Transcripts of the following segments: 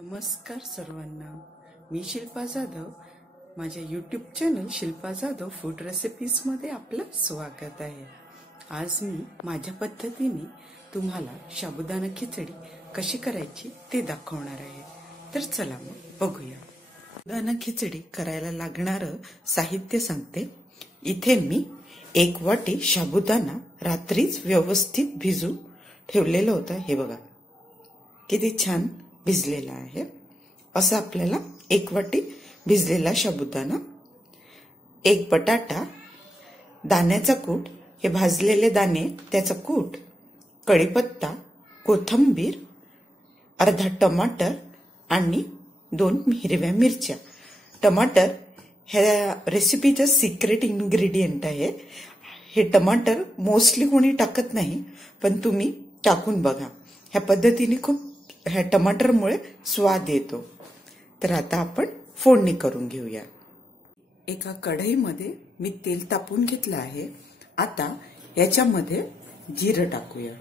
नमस्कार सर्वांना, मी शिल्पा जाधव. माझ्या YouTube channel Shilpa Jadhav food रेसिपीजमध्ये आपलं स्वागत आहे. आज मी माझ्या पद्धतीने तुम्हाला साबुदाणा खिचडी कशी करायची ते दाखवणार आहे. तर चला मग बघूया. साबुदाणा खिचडी करायला लागणारं साहित्य सांगते. इथे मी 1 वाटी साबुदाणा रात्रीच व्यवस्थित भिजू ठेवलेलं होतं. हे बघा किती छान भिजलेला आहे. असं आपल्याला 1 वाटी भिजलेला साबुदाणा, 1 बटाटा, दाण्याचा कूट, हे भाजलेले दाणे त्याचा कूट, कढीपत्ता, कोथिंबीर, अर्धा टमाटर आणि 2 हिरव्या मिरच्या. टमाटर ह्या रेसिपीचं सिक्रेट इन्ग्रेडियंट आहे. हे टमाटर मोस्टली कोणी टाकत नाही, पण तुम्ही टाकून बघा. ह्या पद्धतीने खूप ह्या टमाटरमुळे स्वाद येतो. तर आता आपण फोडणी करून घेऊया. एका कढईमध्ये मी तेल तापवून घेतलं आहे. आता याच्यामध्ये जिरं टाकूया.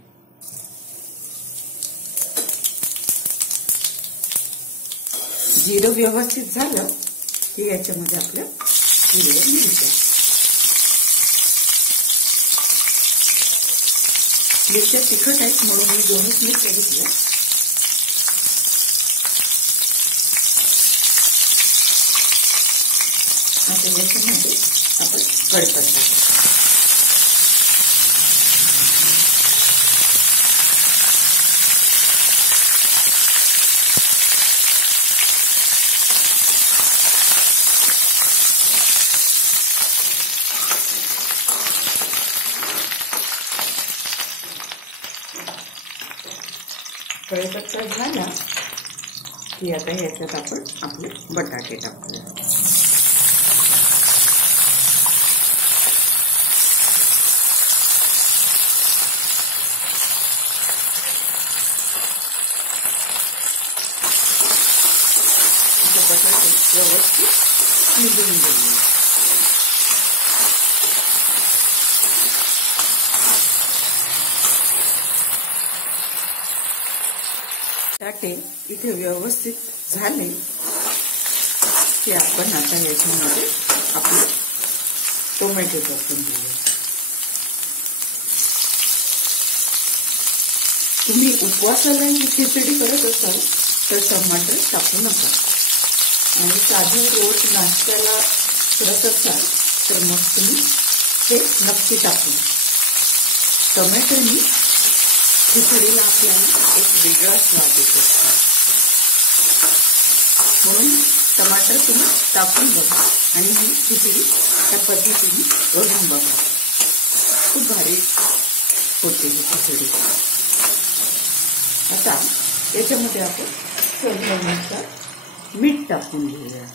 जिरं व्यवस्थित झालं की याच्यामध्ये आपल्या हिरव्या मिरच्या. मिरच्या तिखट आहेत म्हणून मी 2च मिरच्या घेतल्या. आता याच्यामध्ये आपण कढीपत्ता कढीपत्ता झाला की आता ह्याच्यात आपण आपले बटाटे टाकूया. बटाटे व्यवस्थित शिजवून घेऊया. बटाटे इथे व्यवस्थित झाले की आपण आता याच्यामध्ये आपले टोमॅटो टाकून घेऊया. तुम्ही उपवासाला ही खिचडी करत असाल तर टमाटर टाकू नका. आणि साधं रोज नाश्त्याला करत असाल तर मग तुम्ही ते नक्की टाकून. टोमॅटोनी खिचडीला आपल्याला एक वेगळा स्वाद येत असतो, म्हणून टमाटर तुम्ही टाकून बघा आणि ही खिचडी त्या पद्धतीने करून बघा. खूप भारी होते ही खिचडी. आता याच्यामध्ये आपण चवीनुसार मीठ टाकून घेऊया.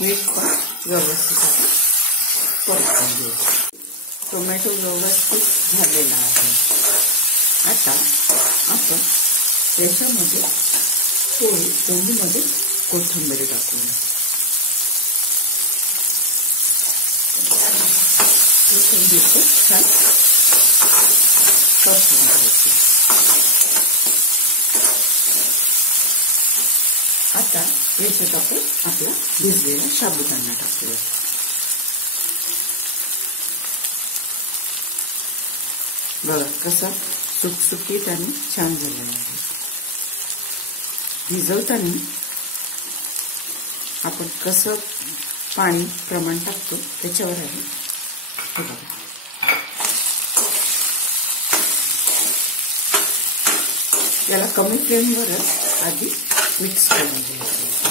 मीठ पण व्यवस्थित आपण परतून घेऊ. टोमॅटो व्यवस्थित झालेला आहे. आता आपण त्याच्यामध्ये थोडी फोडणीमध्ये कोथिंबीर टाकूया. कोथिंबीर खूप छान परतून घ्यायची. आता याच्यात आपण आपला भिजलेला साबुदाणा टाकूया. बघा कसा सुटसुटीत आणि छान झालेला आहे. भिजवताना आपण कसं पाणी प्रमाण टाकतो त्याच्यावर आहे. हे बघा याला कमी फ्लेमवरच आधी मिक्स करून घ्यायचं.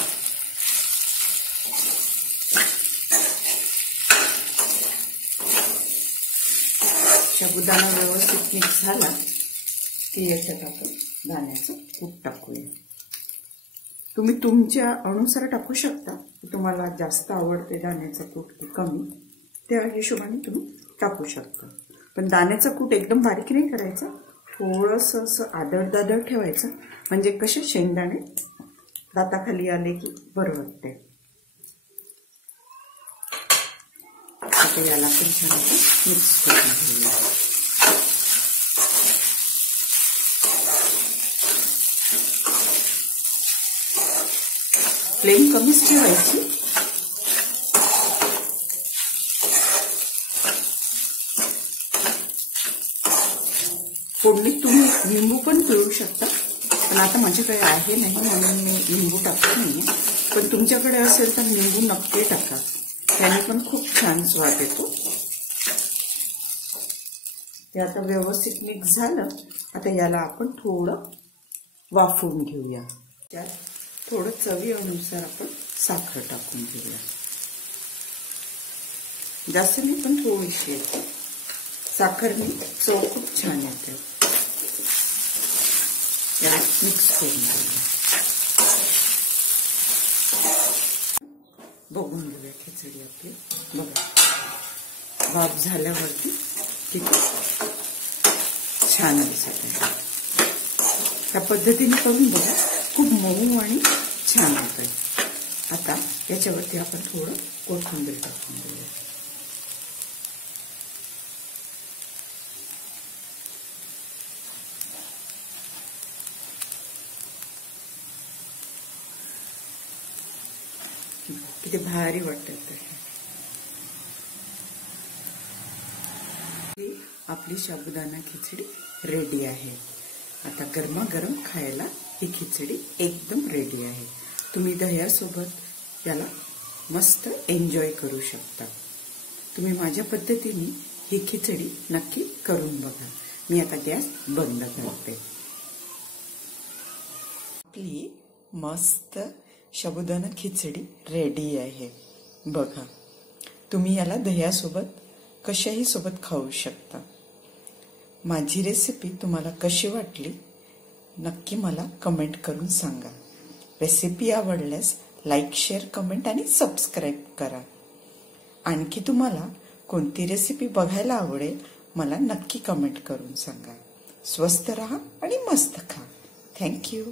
साबुदाणा व्यवस्थित मिक्स झाला की याच्यात आपण दाण्याचं कूट टाकूया. तुम्ही तुमच्या अनुसार टाकू शकता. तुम्हाला जास्त आवडते दाण्याचं कूट की कमी, त्या हिशोबाने तुम्ही टाकू शकता. पण दाण्याचं कूट एकदम बारीक नाही करायचं, थोडंसं असं आदळ ठेवायचं, म्हणजे कसे शेंगदाणे दाताखाली आले की बरं वाटते. आता याला पण छान मिक्स करून घेऊया. फ्लेम कमीच ठेवायची. फोडणीत तुम्ही लिंबू पण पिळू शकता, पण आता माझ्याकडे आहे नाही म्हणून मी लिंबू टाकत नाही. पण तुमच्याकडे असेल तर लिंबू नक्की टाका, त्याने पण खूप छान स्वाद येतो. ते आता व्यवस्थित मिक्स झालं. आता याला आपण थोडं वाफवून घेऊया. त्यात थोडं चवीनुसार आपण साखर टाकून घेऊया. जास्त नाही पण थोडीशी येते. साखरने चव खूप छान येते. याला मिक्स करून घेऊया. बघून घेऊया खिचडी आपली. बघा, वाफ झाल्यावरती किती छान दिसत आहे. त्या पद्धतीने करून बघा, खूप मऊ आणि छान होतंय. आता याच्यावरती आपण थोडं कोथिंबीर टाकून घेऊया. किती भारी वाटत. आपली साबुदाणा खिचडी रेडी आहे. आता गरमागरम खायला ही खिचडी एकदम रेडी आहे. तुम्ही दह्यासोबत याला मस्त एन्जॉय करू शकता. तुम्ही माझ्या पद्धतीने ही खिचडी नक्की करून बघा. मी आता गॅस बंद करते. आपली मस्त साबुदाणा खिचडी रेडी आहे. बघा, तुम्ही याला दह्यासोबत कशाही सोबत खाऊ शकता. माझी रेसिपी तुम्हाला कशी वाटली नक्की मला कमेंट करून सांगा. रेसिपी आवडल्यास लाईक, शेअर, कमेंट आणि सबस्क्राईब करा. आणखी तुम्हाला कोणती रेसिपी बघायला आवडेल मला नक्की कमेंट करून सांगा. स्वस्त रहा आणि मस्त खा. थँक्यू.